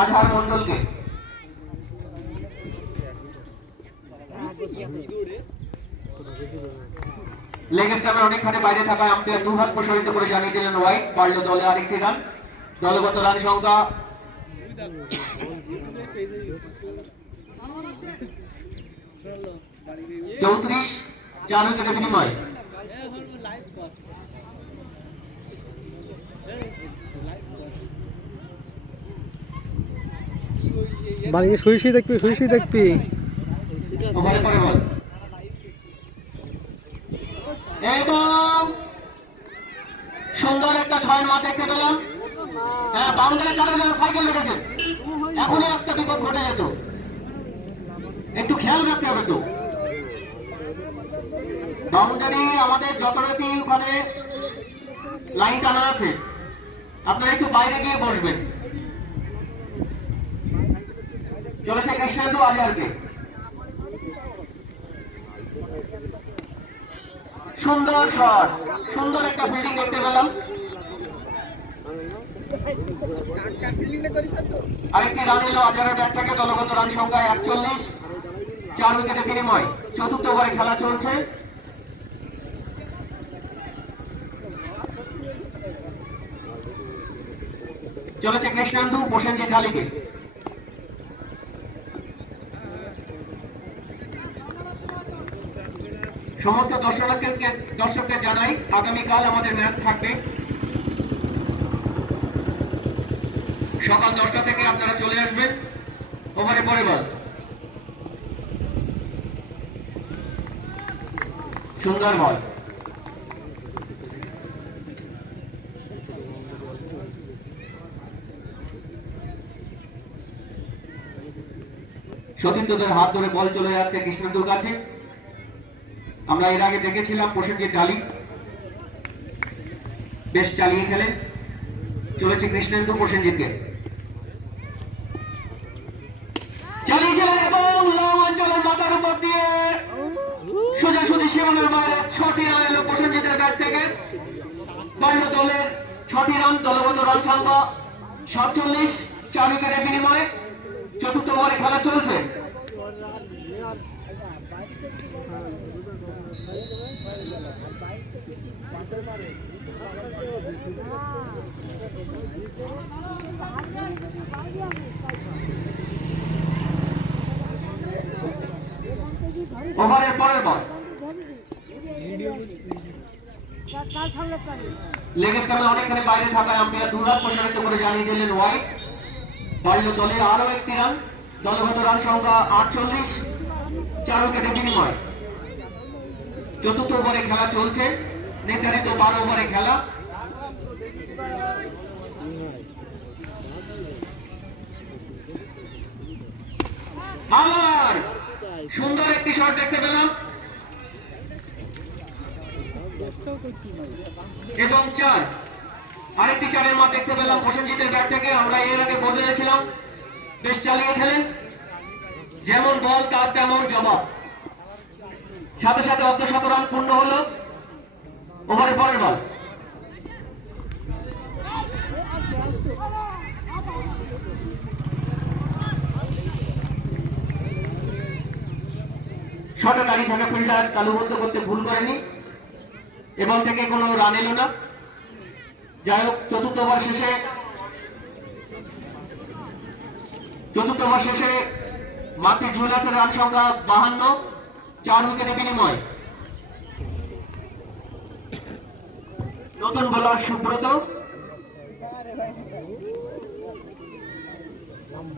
আজহার মন্ডলকে। Leg স্টাম্পের অনেকখানি বাইরে থাকায় আম্পায়ার দুহাত প্রসারিত করে জানিয়ে দিলেন ওয়াইড। বাড়ল দলে আরেকটি রান। দলগত রান সংখ্যা 34, 4 উইকেটে বিনিময়। বাড়ি শুয়ে দেখবি ওভারে পরে বল এবং সুন্দর একটা ছয় মা দেখতে পেলাম। হ্যাঁ, বাউন্ডারি চালানো সাইকেল লেগেছে, এখনই একটা বিপদ ঘটে যেত, একটু খেয়াল রাখতে হবে। তো বাউন্ডারি আমাদের যতটুকু ওখানে লাইন টানা আছে, আপনারা একটু বাইরে গিয়ে বসবেন। চলেছে কৃষ্ণেন্দু আজহারকে। সুন্দর শট, সুন্দর একটা ফিল্ডিং দেখতে পেলাম। আরেকটি রান এলো আজহারের ব্যাট থেকে। দলগত রান সংখ্যা 41, 4 উইকেটে বিনিময়। চতুর্থ ওভারে খেলা চলছে। চলেছে কৃষ্ণেন্দু প্রসেনজিৎ আলীকে। সমস্ত দর্শকদের জানাই আগামীকাল আমাদের ম্যাচ থাকবে সকাল 10টা থেকে। আপনারা চলে আসবেন। ওভারে পরে বল সুন্দর বল। সতীর্থদের হাত ধরে বল চলে যাচ্ছে কৃষ্ণেন্দুর কাছে। আমরা এর আগে দেখেছিলাম প্রসেনজিৎ ডালি বেশ চালিয়ে খেলেন। চলেছে কৃষ্ণেন্দু প্রসেনজিৎকে চালিয়েছে এবং লং অঞ্চলের মাথার উপর দিয়ে সোজাসুজি সীমানার বাইরে 6টি রান এলো প্রসেনজিতের ব্যাট থেকে। বাড়ল দলের 6টি রান। দলগত রান সংখ্যা 47, 4 উইকেটে বিনিময়ে। চতুর্থ ওভারে খেলা চলছে। ওভারের পরের বল লেগ স্টাম্পে অনেকখানি বাইরে থাকায় আম্পায়ার দুহাত প্রসারিত করে জানিয়ে দিলেন ওয়াইড। বাড়ল দলে আরো একটি রান। দলগত রান সংখ্যা 48, 4 উইকেটে বিনিময়। চতুর্থ ওভারে খেলা চলছে। নির্ধারিত 12 ওভারে খেলা। আবার সুন্দর একটি শট দেখতে পেলাম এবং 4, আরেকটি 4-এর মাঠ দেখতে পেলাম প্রসেনজিতের ব্যাট থেকে। আমরা এর আগে বলেছিলাম বেশ চালিয়ে খেলেন, যেমন বল তার তেমন জবাব। সাথে সাথে 100 রান পূর্ণ হলো। ওভারের পরের বল শটে দাঁড়িয়ে থাকা ফিল্ডার তালুবদ্ধ করতে ভুল করেনি এবং থেকে কোনো রান এলো না। যাই হোক, চতুর্থ ওভার শেষে মার্টি জুয়েলার্সের রান সংখ্যা 52, 4 উইকেটে বিনিময়। নতুন বোলার সুব্রত।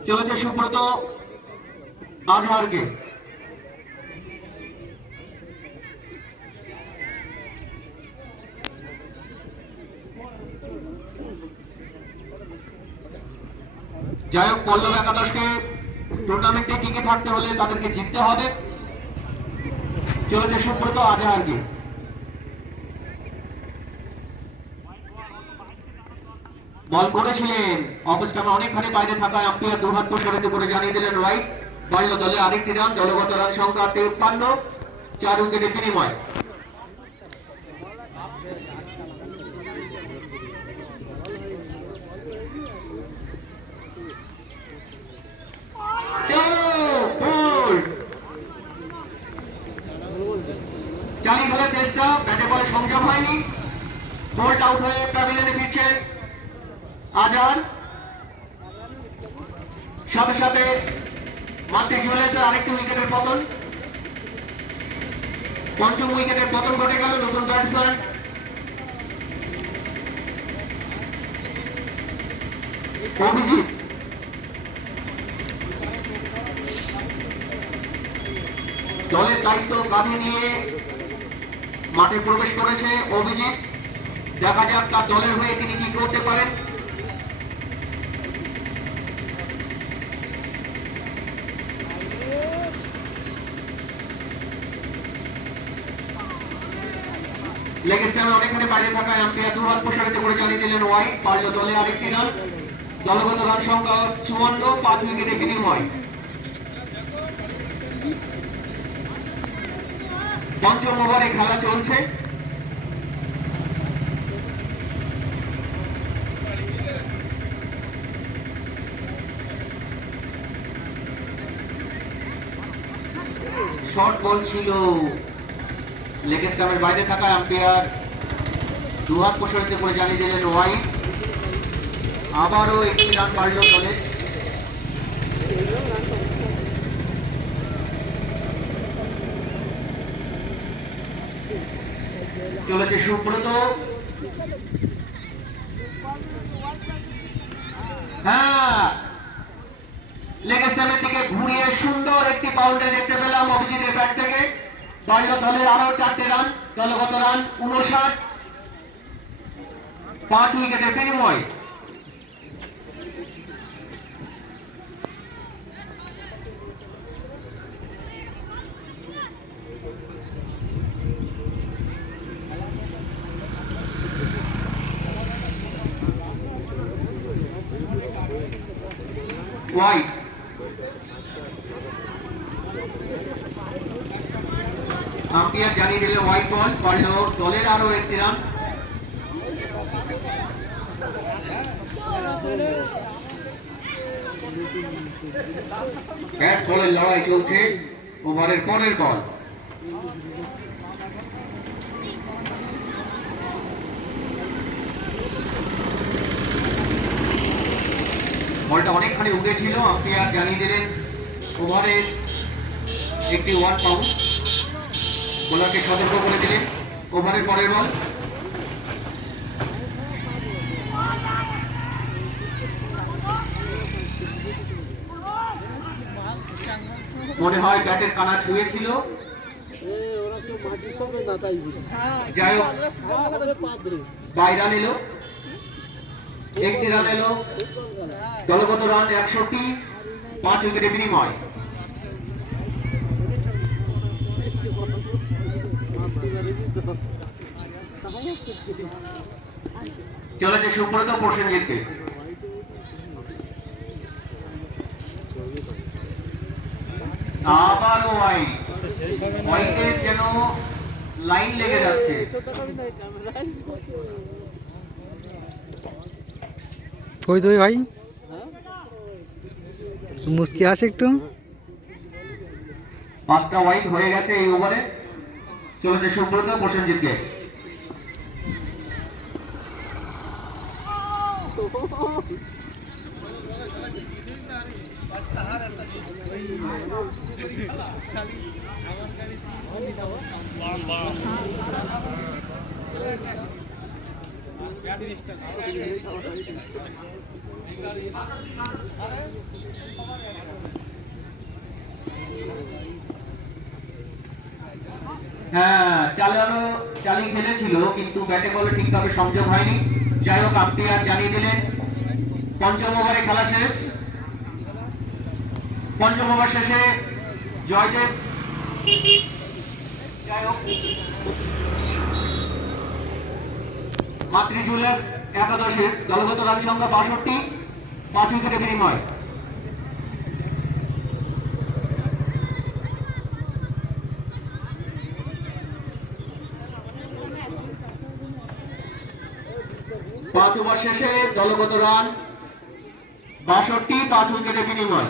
চলেছে সুব্রত আজহারকে। যাই হোক, পল্লব একাদশকে টুর্নামেন্টে টিকে থাকতে হলে তাদেরকে জিততে হবে। চলেছে সুব্রত আজহারকে। বল করেছিলেন অফ স্টাম্পে অনেকখানি বাইরে থাকায় আম্পায়ার দুহাত প্রসারিত করে জানিয়ে দিলেন রাইট। বাড়ল দলে আরেকটি রান। দলগত রান সংখ্যা 53, 4 উইকেটে বিনিময়। আউট হয়ে প্যাভিলিয়নে ফিরছেন আজান। সাথে সাথে মাত্র জুয়েলার্সের আরেকটি উইকেটের পতন, পঞ্চম উইকেটের পতন ঘটে গেল। নতুন ব্যাটসম্যান অভিজিৎ। দলের দায়িত্ব কাঁধে নিয়ে মাঠে প্রবেশ করেছে অভিজিৎ। দেখা যাক তার দলের হয়ে তিনি কি করতে পারেন। লেগ স্ট্যাম্পে অনেকখানি বাইরে থাকা আম্পায়ার দুহাত প্রসারিত করে জানিয়ে দিলেন ওয়াইড। পারল দলে আরেকটি রান। দলগত রান সংখ্যা 54, 5 উইকেটে বিনিময়। পঞ্চম ওভারে খেলা চলছে। শর্ট বল ছিল। লেগ স্ট্যাম্পের বাইরে থাকা আম্পায়ার দুহাত প্রসারিত করে জানিয়ে দিলেন ওয়াইড। আবারও একটি রান পারল দলে। চলেছে সুব্রত। হ্যাঁ, লেগ স্ট্যাম্পের দিকে ঘুরিয়ে সুন্দর একটি বাউন্ডারি দেখতে পেলাম অভিজিতের ব্যাট থেকে। বাড়ল দলের আরো 4টে রান। দলগত রান 59, 5 উইকেটে বিনিময়। ওয়াইড আম্পায়ার জানিয়ে দিলে ওয়াইড বল। পারল দলের আরো একটি রান। এক বলের লড়াই চলছে। ওভারের পরের বল। বলটা অনেকখানি উঠেছিল। আম্পায়ার জানিয়ে দিলেন ওভারের একটি 1 পাউন্ড। বোলারকে সতর্ক করে দিলেন। ওভারের পরের বল। মনে হয় ব্যাটের কানা ছুঁয়েছিল। যাই হোক, 2 রান এলো, একটি রান এলো। দলগত রান 61, 5 উইকেটে বিনিময়। চলেছে সুব্রত প্রসেনজিৎকে। আবার ওয়াইড। ওয়াইডের যেন লাইন লেগে যাচ্ছে। কই তুই ভাই, মুস্কি আছে একটু। 5টা ওয়াইড হয়ে গেছে এই ওভারে। চলেছে সুব্রত প্রসেনজিৎকে। হ্যাঁ, চালিয়ে খেলেছিল কিন্তু ব্যাটে বলে ঠিকভাবে সংযোগ হয়নি। যাই হোক, আম্পায়ার জানিয়ে দিলেন পঞ্চম ওভারে খেলা শেষ। পঞ্চম ওভার শেষে জয়দেব। যাই হোক, মাতৃ জুয়েলার্স একাদশের দলগত রান সংখ্যা 62, 5 উইকেটে বিনিময়। পাঁচ ওভার শেষে দলগত রান 62, 5 উইকেটে বিনিময়।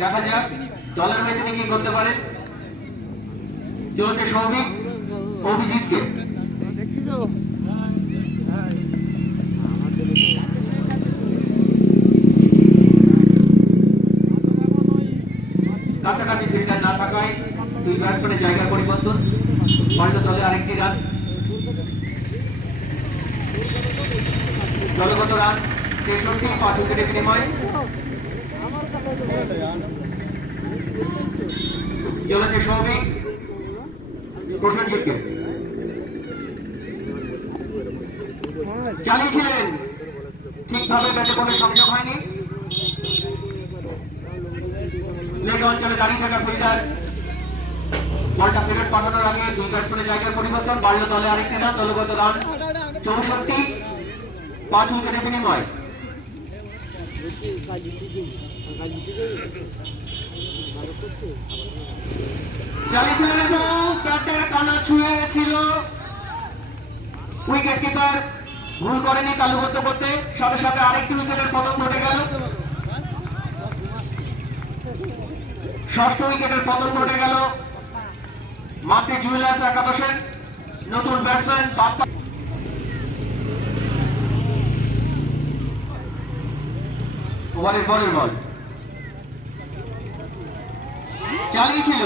দেখা যাক দলের হয়ে তিনি কি করতে পারেন। চলছে সৌভিক অভিজিৎকে। কাছাকাছি ফিল্ডার না থাকায় দুই ব্যাটসম্যানের জায়গার পরিবর্তন, পাল্টা দলে আরেকটি রান। দলগত রান 63, 5 উইকেটে বিনিময়। চলেছে সৌভিক প্রসেনজিৎকে, চালিয়েছিলেন ঠিকভাবে, ব্যাটে কোনো সংযোগ হয়নি। লেগ অঞ্চলে দাঁড়িয়ে থাকা ফিল্ডার বলটা ফেরত পাঠানোর আগে দুই ব্যাটসম্যানের জায়গার পরিবর্তন, বাড়ল দলে আরেকটি রান। দলগত রান 64, 5 উইকেটে বিনিময়। চালিয়েছিলেন এবং ব্যাটের কানা ছুঁয়েছিল, উইকেট কিপার ভুল করেনি তালুবদ্ধ করতে, সাথে সাথে আরেকটি উইকেটের পতন ঘটে গেল। ষষ্ঠ উইকেটের পতন ঘটে গেল মাঠে জুয়েলার্স একাদশের নতুন ব্যাটসম্যান বাপ্পা। ওভারের পরের বল চালিয়েছিল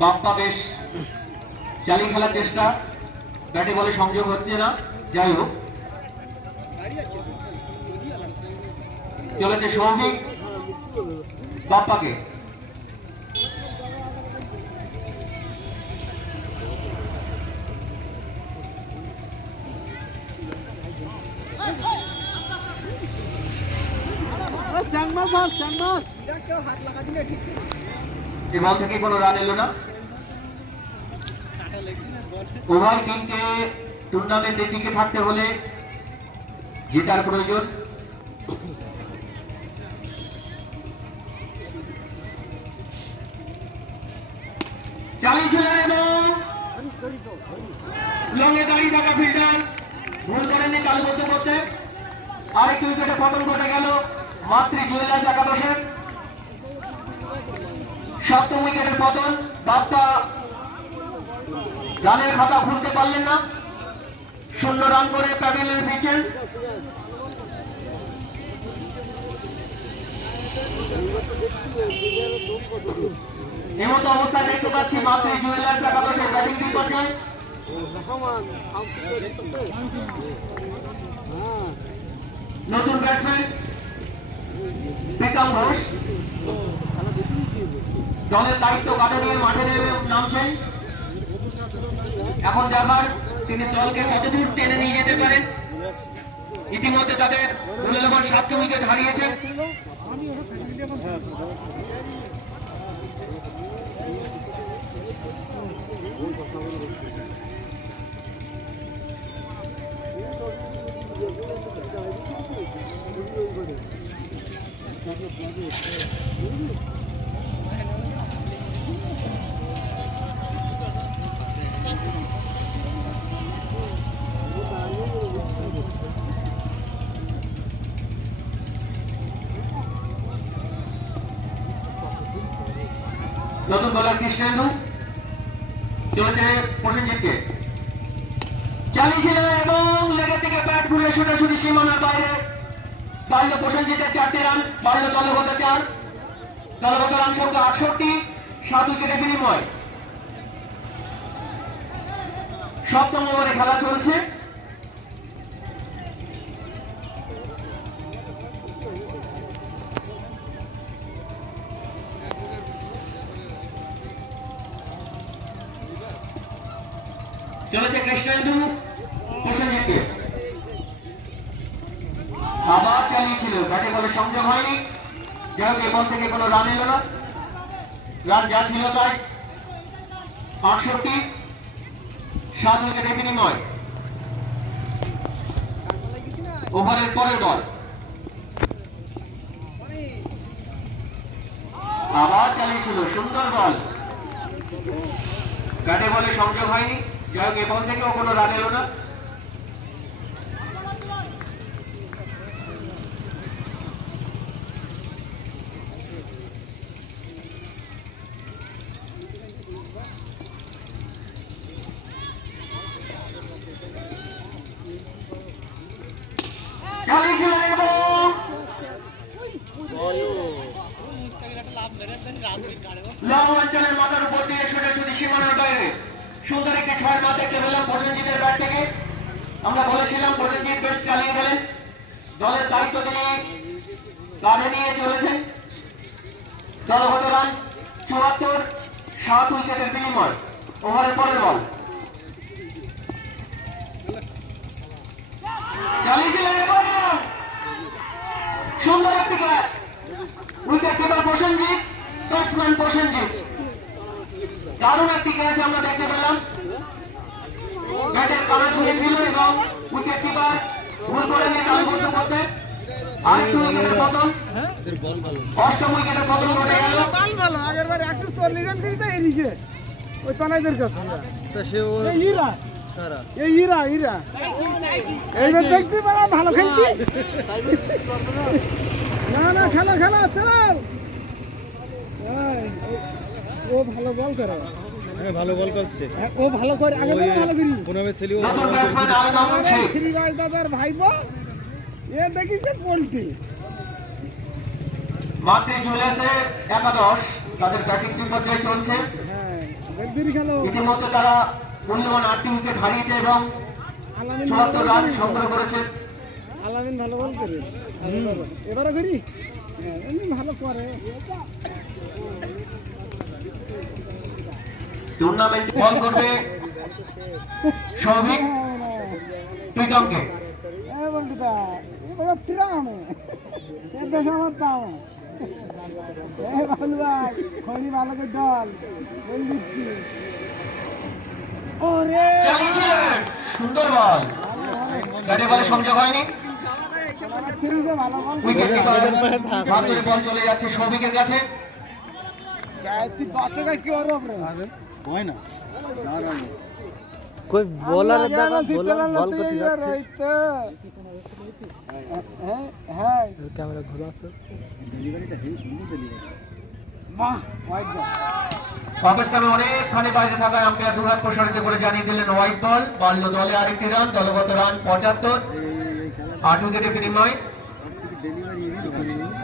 বাপ্পা, বেশ চালিয়ে খেলার চেষ্টা, ব্যাটে বলে সংযোগ হচ্ছে না। যাই হোক, চলেছে সৌভিক বাপ্পাকে, বল থেকে কোনো রান এলো না। উভয় টিমকে টুর্নামেন্টে টিকে থাকতে হলে জেতার প্রয়োজন। চালিয়েছিলেন এবং লঙে দাঁড়িয়ে থাকা ফিল্ডার ভুল করেননি তালুবদ্ধ করতে। আরেকটি উইকেটে পতন ঘটে গেল মাতৃ জুয়েলার্স একাদশের। সপ্তম উইকেটের পতন, বাপ্পা রানের খাতা খুলতে পারলেন না, 0 রান করে প্যাভিলিয়নে ফিরছেন। এমতো অবস্থায় দেখতে পাচ্ছি মাতৃ জুয়েলার্স একাদশের ব্যাটিং বিপর্যয়। নতুন ব্যাটসম্যান প্রীতম ঘোষ দলের দায়িত্ব কাঁধে নিয়ে মাঠে নেমে নামছেন। এখন দেখার তিনি দলকে কতদূর টেনে নিয়ে যেতে পারেন। ইতিমধ্যে তাদের মূল্যবান 7টি উইকেট হারিয়েছেন। নতুন বোলার কৃষ্ণেন্দু, চলেছে প্রসেনজিৎকে, চালিয়েছিলেন এবং লেগের থেকে ব্যাট ঘুরে সোজাসুজি সীমানার বাইরে। বাড়ল প্রসেনজিতের 4টি রান, বাড়ল দলগত 4। দলগত রান সংখ্যা 68, 7 উইকেটে বিনিময়। সপ্তম ওভারে খেলা চলছে। চলেছে কৃষ্ণেন্দু প্রসেনজিৎকে, আবার চালিয়েছিল, ব্যাটে বলে সংযোগ হয়নি। যাই হোক, এ বল থেকে কোনো রান এলো না। রান যা ছিল তাই 68, 7 উইকেটে বিনিময়। ওভারের পরের বল আবার চালিয়েছিল, সুন্দর বল, ব্যাটে বলে সংযোগ হয়নি। যাই হোক, এ বল থেকেও কোনো রান এলো না। চালিয়েছিলেন এবং লং অঞ্চলের মাথার উপর দিয়ে সোজাসুজি সীমানার বাইরে সুন্দর একটি ছয়ের মা দেখতে পেলাম প্রসেনজিতের ব্যাট থেকে। আমরা বলেছিলাম প্রসেনজিৎ বেশ চালিয়ে গেলেন, দলের দায়িত্ব তিনি কাঁধে নিয়ে চলেছেন। দলগত রান ৭৪, ৭ উইকেটের বিনিময়। ওভারের পরের বল চালিয়েছিলেন এবং সুন্দর একটি catch, wicket keeper Prosenjit, batsman Prosenjit. দারুণ একটি ক্যাচ আমরা দেখতে পেলাম, ব্যাটের কানা ছুঁয়েছিল এবং উইকেট কিপার ভুল করেননি তালবদ্ধ করতে। আরেকটু উইকেটের পতন, অষ্টম উইকেটের পতন ঘটে গেল। ভালো আগের বার 140 রান দিতে এদিকে ওই তনাইদের কথা তা সে ও এই হীরা তারা এই হীরা এইবার দেখতে পারা ভালো খেলছি না খেলা চালাও ও ভালো বল করে হ্যাঁ ভালো বল করছে ও ভালো করে আগে ওই ভালো করি পুনমে ছেলে ও নতুন ব্যাটসম্যান আলম শেখ। শ্রীবাস দাদার ভাইবো এ দেখিছে পোল্ট্রি মাতৃ জুয়েলার্সে একাদশ, তাদের ব্যাটিং বিপর্যয় চলছে। হ্যাঁ দেখবি খেলো ইতিমধ্যে তারা মূল্যবান 8টি উইকেট হারিয়েছে এবং আলামিন ৭৪ রান সংগ্রহ করেছে। আলামিন ভালো বল করে এবারে করি হ্যাঁ এমনি ভালো করে টুর্নামেন্টে বল করবে সৌভিক প্রীতমকে। বন্ধুটা এবার ট্রামে এ দেশ আমার দাম ভালো ভাই খনি ভালো করে দল বল দিচ্ছি ওরে চালিয়েছিলেন, সুন্দর বল, ব্যাটে বলে সংযোগ হয়নি। ভালো বল উইকেট কিপার হাত ধরে বল চলে যাচ্ছে সৌভিকের কাছে। তুই দর্শক কি ওর উপরে হয় না কই বোলার বল করতে যাচ্ছে হ্যাঁ ক্যামেরা ঘোরা আছে বাহ ওয়াইড বল পাকিস্তানে অনেকখানি বাইরে থাকা আম্পায়ার দুহাত প্রসারিত করে জানিয়ে দিলেন হোয়াইট বল। বাল্য দলে আরেকটি রান, দলগত রান ৭৫, ৮ উইকেটের বিনিময়।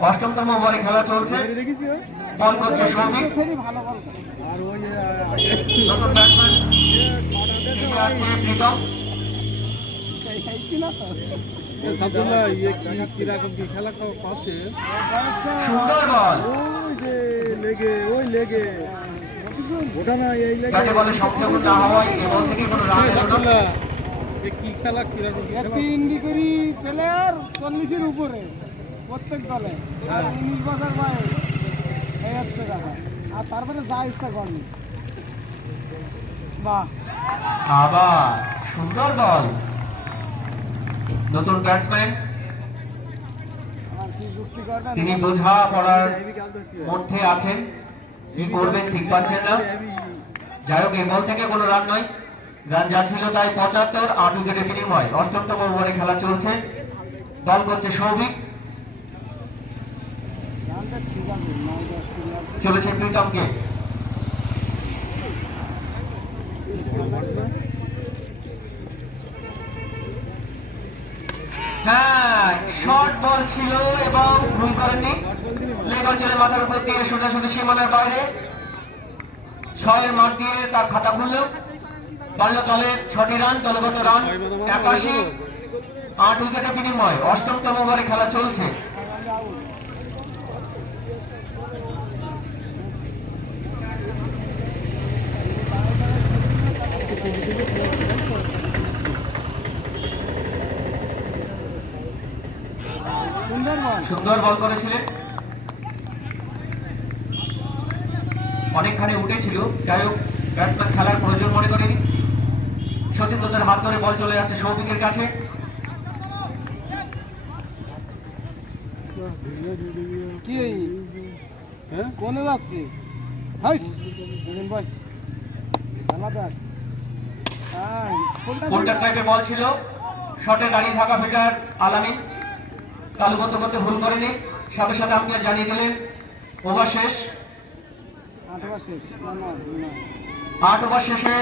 অষ্টমতম ওভারে খেলা চলছে, বল করছে সৌভিক। ভালো বল আর ওই নতুন ব্যাটসম্যান প্রীতম। কি না সাবদুল্লাহ ये কিরকম কি খেলা পাচ্ছে সুন্দর বল, ওই যে লেগে ওটা না এই লেগে ব্যাটে বলে সংযোগ না হওয়ায় এ বল থেকে কোনো রান এলো না। কি খেলা কিরকম একটি ইন্ডিকেরি প্লেয়ার 40-এর উপরে প্রত্যেক দলে আর 19 বছর বয়স এই হচ্ছে কথা আর তারপরে যা ইচ্ছা করেন বাহ আবার সুন্দর বল, নতুন ব্যাটসম্যান, আর কি যুক্তি করবেন তিনি বোঝা পড়ার মধ্যে আছেন, কি করবেন ঠিক পাচ্ছেন না। যাই হোক, এই বল থেকে কোনো রান নয়, রান যা ছিল তাই ৭৫, ৮ উইকেটের বিনিময়। অষ্টমতম ওভারে খেলা চলছে, দল করছে সৌভিক, রানটা ঠিক আছে 9-10 প্লেয়ার চলেছে প্রীতমকে। হ্যাঁ, শর্ট বল ছিল এবং ভুল করেননি। লেগ অঞ্চলের মাথার উপর দিয়ে সোজাসুজি সীমানার বাইরে 6-এর মাঠ দিয়ে তার খাতা খুললেও বাল্য দলের 6টি রান, দলগত রান ৮১, ৮ উইকেটের বিনিময়। অষ্টমতম ওভারে খেলা চলছে, সুন্দর বল সুন্দর বল করেছিলেন, অনেকখানি উঠেছিল। যাই হোক, ব্যাটসম্যান খেলার প্রয়োজন মনে করেনি। সতীন্দ্রদের হাত ধরে বল চলে যাচ্ছে সৌভিকের কাছে। কি হ্যাঁ কোনে যাচ্ছে হাইস ভাই খেলা দেখ হ্যাঁ কোল্টার টাইপের বল ছিল, শটে দাঁড়িয়ে থাকা ফিল্ডার আলামিন তালুবদ্ধ করতে ভুল করেনি। সাথে সাথে আপনি জানিয়ে দিলেন ওভার শেষ। 8 ওভার শেষ না 8 ওভার শেষে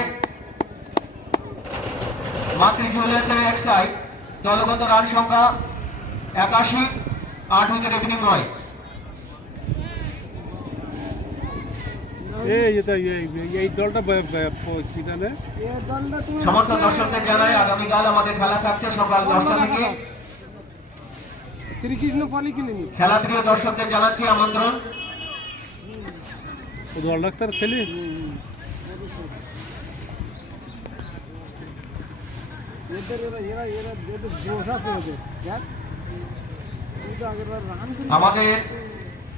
মাতৃ জুয়েলার্সের এক সাইড, দলগত রান সংখ্যা 81, 8 উইকেটে বিনিময়। এই দলটা কি জানে এই দলটা তুমি সমস্ত দর্শকদের জানাই আগামীকাল আমাদের খেলা থাকছে সকাল 10টা থেকে। শ্রীকৃষ্ণ পলিক্লিনিক। খেলা প্রিয় দর্শকদের জানাচ্ছি আমন্ত্রণ। দল ডাক্তার খেলি জোশ আছে ওদের দেখ কিন্তু আগের বার রান আমাদের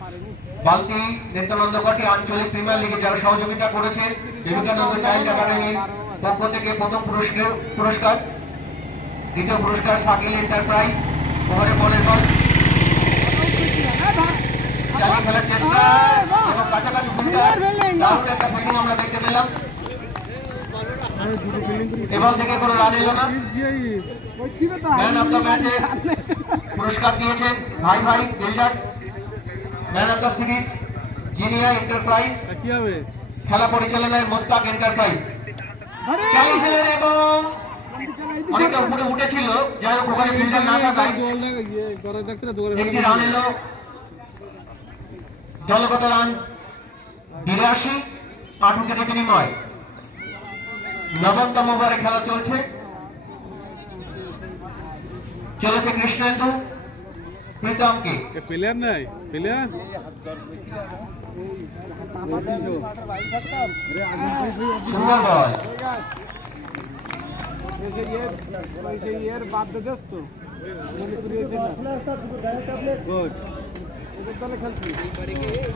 পারেনি। বালতি নিত্যানন্দ ঘটি আঞ্চলিক প্রিমিয়ার লিগে যারা সহযোগিতা করেছে বিবেকানন্দ চাইল্ড একাডেমির পক্ষ থেকে প্রথম পুরস্কার, দ্বিতীয় পুরস্কার শাকিল এন্টারপ্রাইজ। ওভারে বলের বল চালিয়ে খেলার চেষ্টা এবং কাছাকাছি ফিল্ডার, দারুণ একটা ফিল্ডিং আমরা দেখতে পেলাম। এবার থেকে কোনো রান এলো না। ম্যান অফ দ্য ম্যাচে পুরস্কার দিয়েছেন ভাই ভাই builder. Man of the series Zinnia enterprise, কি হবে খেলা পরিচালনায় মোস্তাক এন্টারপ্রাইজ। চালিয়েছিলেন এবং অনেকটা উপরে উঠেছিল, যাই হোক ওখানে ফিল্ডার না থাকায় একটি রান এলো। দলগত রান 82, 8 উইকেটে বিনিময়। নবমতম ওভারে খেলা চলছে কৃষ্ণেন্দু প্রীতমকে। প্লেয়ার নাই প্লেয়ার সুন্দর বল, এর বাদ দেশ তো মণিপুরি ওদের দলে খেলছি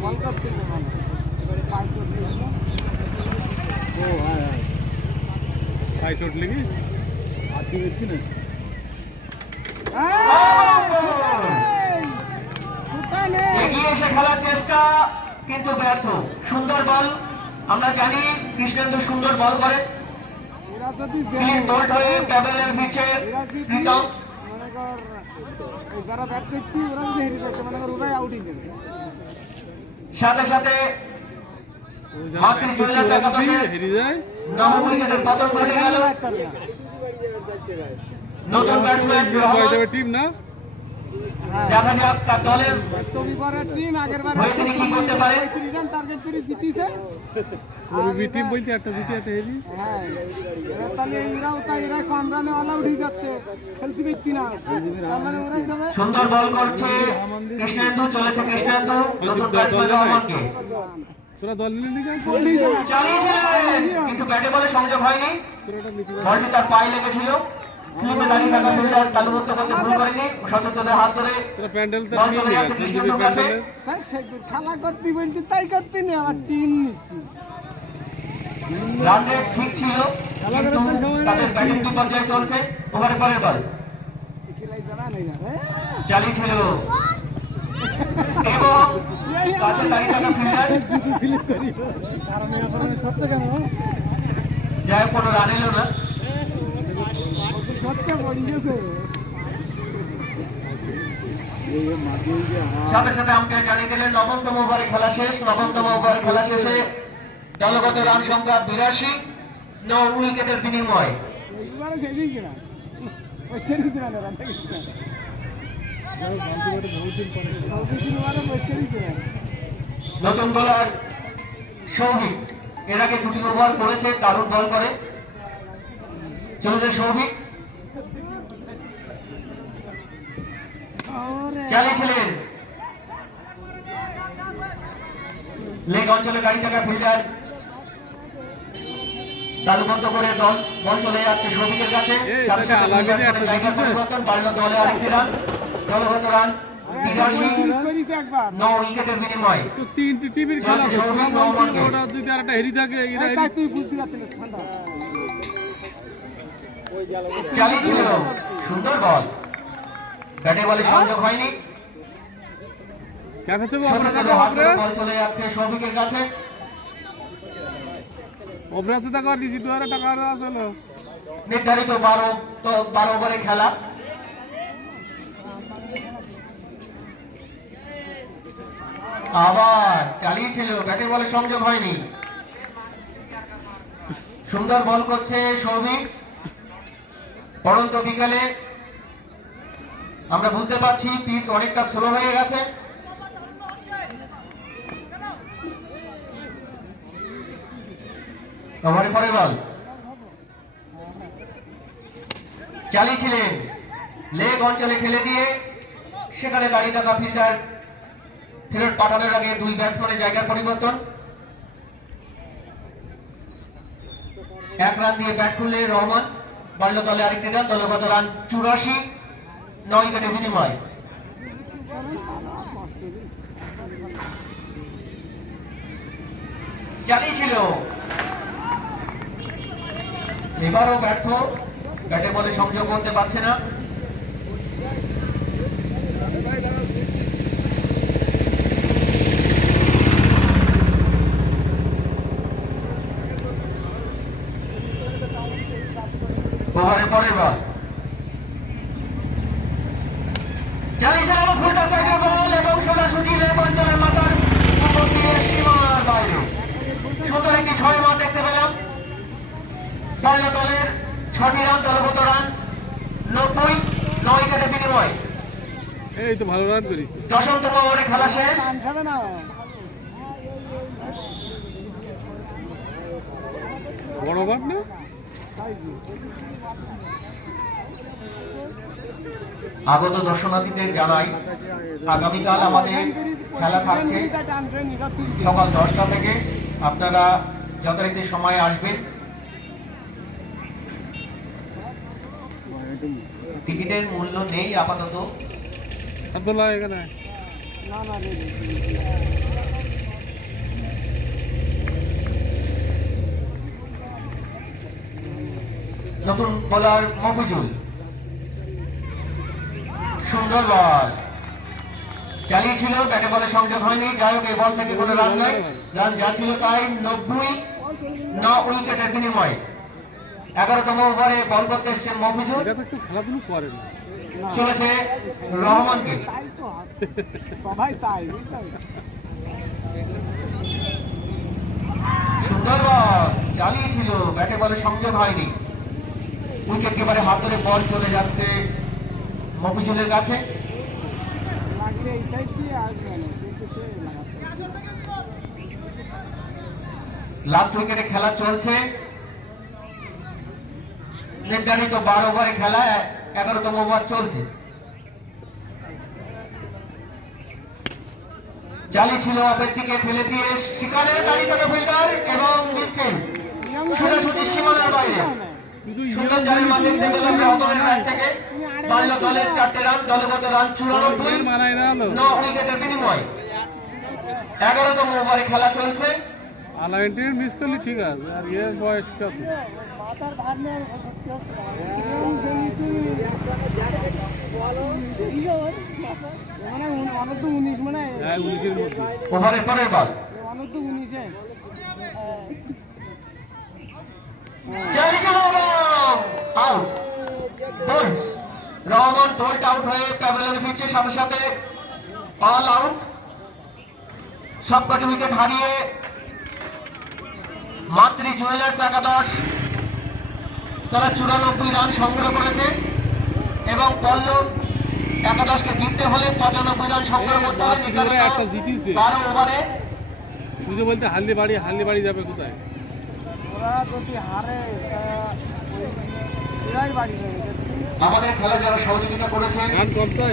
ওয়ার্ল্ড কাপ থেকে ভালো হাই চোট লেগে এগিয়ে এসে খেলার চেষ্টা কিন্তু ব্যর্থ। সুন্দর বল, আমরা জানি কৃষ্ণেন্দু সুন্দর বল করে। এরা যদি ক্লিন বোল্ড হয়ে প্যাবেলের নিচে প্রীতম। মনে কর যারা ব্যাট করছি ওরা যদি হেরে যেত মনে কর ওরাই আউট হয়ে যাবে। সাথে সাথে মাত্র জুয়েলার্স একাদশের হেরে যায় নবম উইকেটের পতন ঘটে গেল। নতুন ব্যাটসম্যান টিম না দেখা যাক তার দলের রবিবারের টিম আগের বার হয়ে তিনি কি করতে পারে। 35 রান টার্গেট করে জিতিছে। টিম বলতে একটা জিতে একটা হেরি হ্যাঁ তাহলে এরা কম রানে অল আউট হয়ে যাচ্ছে, খেলতে পারছি না। তার মানে ওরাই যাবে। সুন্দর বল করছে কৃষ্ণেন্দু, চলেছে কৃষ্ণেন্দু নতুন ব্যাটসম্যান রহমানকে তোরা দল নিলে নাকি চালিয়েছিলেন কিন্তু ব্যাটে বলে সংযোগ হয়নি। বলটি তার পায়ে লেগেছিল। স্লিপে দাঁড়িয়ে থাকা ফিল্ডার তালুবদ্ধ করতে ভুল করেনি। সতীর্থদের হাত ধরে তোরা প্যান্ডেল তো বল নিয়ে চলে যাচ্ছে গেছে কৃষ্ণেন্দুর কাছে। তাই সেদিন খেলা করতে বলছি তাই করতে নেই আমার টিম নিচ্ছি। রান রেট ঠিক ছিল কিন্তু তাদের ব্যাটিং কি পর্যায়ে চলছে। ওভারে পরের বল খেলাই জানা নেই না রে। চালিয়েছিল এবং কাছে দাঁড়িয়ে থাকা ফিল্ডার কারণ এখন সবচেয়ে কেন যাই হোক কোনো রান এলো না। সবচেয়ে বড়ি গেছে। সাথে সাথে আমাকে জানিয়ে দিলেন নবমতম ওভারে খেলা শেষ। নবমতম ওভারে খেলা শেষে দলগত রান সংখ্যা 82, 9 উইকেটের বিনিময়। এইবারে শেষই কিনা পরিষ্কার দিতে না রান থেকে নতুন বোলার সৌভিক এর আগে 2টি ওভার করেছে, দারুণ বল করে। চলেছে সৌভিক, চালিয়েছিলেন লেগ অঞ্চলে দাঁড়িয়ে থাকা ফিল্ডার তালুবদ্ধ করে দল বল চলে যাচ্ছে সৌভিকের কাছে। সাথে সাথে জায়গা পরিবর্তন, বাড়ল দলে আরেকটি রান। দলগত রান 82, 9 উইকেটের বিনিময়। তো তিনটি টিমের খেলা ওটা যদি আরেকটা হেরি থাকে এরা তুই বুঝতে পারছিস ঠান্ডা চালিয়েছিল সুন্দর বল, ব্যাটে বলে সংযোগ হয়নি। ক্যাফেসে সতীর্থদের হাত ধরে বল চলে যাচ্ছে সৌভিকের কাছে। অভ্রাসে টাকা দিয়েছি 2000 টাকা আসলো নির্ধারিত 12 ওভারের খেলা। আবার চালিয়েছিল, ব্যাটে বলে সংযোগ হয়নি। সুন্দর বল করছে সৌভিক। পড়ন্ত বিকালে আমরা বুঝতে পারছি পিচ অনেকটা স্লো হয়ে গেছে। ওভারে পরে বল চালিয়েছিলেন, লেগ অঞ্চলে ফেলে দিয়ে সেখানে দাঁড়িয়ে থাকা ফিল্ডার ফেরত পাঠানোর আগে দুই ব্যাটসম্যানের জায়গার পরিবর্তন। এক রান দিয়ে ব্যাট খুললেন রহমান, বাড়ল দলে আরেকটি রান, দলগত রান 84, 9 উইকেটে বিনিময়। চালিয়েছিল, এবারও ব্যর্থ, ব্যাটের বলে সংযোগ করতে পারছে না। ওভারের পরের বল চালিয়েছে আবার ফুলটা সাইডের বল এবং সোজাসুজি লেগ অঞ্চলের মাথার উপর দিয়ে সীমানার বাইরে। সুন্দর একটি 6 বার দেখতে পেলাম। বাংলা দলের 6টি রান, দলগত রান 90, 9 উইকেটে বিনিময়। এই তো ভালো রান করিস তো। 10তম ওভারে খেলা শেষ। ছাড়ে না বড় বাট না আগত দর্শনার্থীদের জানাই আগামীকাল আমাদের খেলা থাকছে সকাল 10টা থেকে। আপনারা যথারীতি সময় আসবেন। টিকিটের মূল্য নেই আপাতত। আব্দুল্লাহ এখানে না না নতুন বোলার মফিজুল, সুন্দর বল চালিয়েছিল, ব্যাটে বলে সংযোগ হয়নি। যাই হোক এই বল থেকে কোনো রান নয়, রান যা ছিল তাই 90, 9 উইকেটের বিনিময়। 11তম ওভারে বল করতে এসছেন মফিজুল, এটা তো কেউ খেলাধুলো করে না। চলেছে রহমানকে। তাই তো সবাই তাই বুঝলেন। সুন্দর বল চালিয়েছিল, ব্যাটে বলে সংযোগ হয়নি। উইকেট একেবারে হাত ধরে বল চলে যাচ্ছে মফিজুলের কাছে। লাগলে এই সাইড দিয়ে আসবে না, কিন্তু সে লাগাচ্ছে। লাস্ট উইকেটে খেলা চলছে, নির্ধারিত 12 ওভারে খেলা, 11তম ওভার চলছে। চালিয়েছিল অপের দিকে ফেলে দিয়ে সেখানে দাঁড়িয়ে থাকা ফিল্ডার এবং মিসফিল্ড সোজাসুজি সীমানার বাইরে। সুন্দর চারের মাধ্যমে দেখতে পেলাম রহমানের ব্যাট থেকে। বাড়ল দলের 4টে রান, দলগত রান 94, 9 উইকেটের বিনিময়। 11তম ওভারে খেলা চলছে। আলাইনটির মিস করলে ঠিক আছে, আর এর বয়স কত? মানে অনূর্ধ্ব 19 মানে হ্যাঁ 19-এর মধ্যে। ওভারের পরের বল অনূর্ধ্ব 19-এ চালিয়েছিল আউট। বল রহমান টোল্ড আউট হয়ে প্যাভিলিয়নে ফিরছে, সাথে সাথে অল আউট। সবকটি উইকেট হারিয়ে মাতৃ জুয়েলার্স একাদশ তারা 94 রান সংগ্রহ করেছে এবং পল্লব একাদশকে জিততে হলে 95 রান সংগ্রহ করতে হবে। একটা জিতিছে 12 ওভারে বুঝে বলতে হাল্লি বাড়ি যাবে কোথায়? ওরা যদি হারে এরাই বাড়ি হয়ে যাচ্ছে। আমাদের খেলা যারা সহযোগিতা করেছে রান কম তো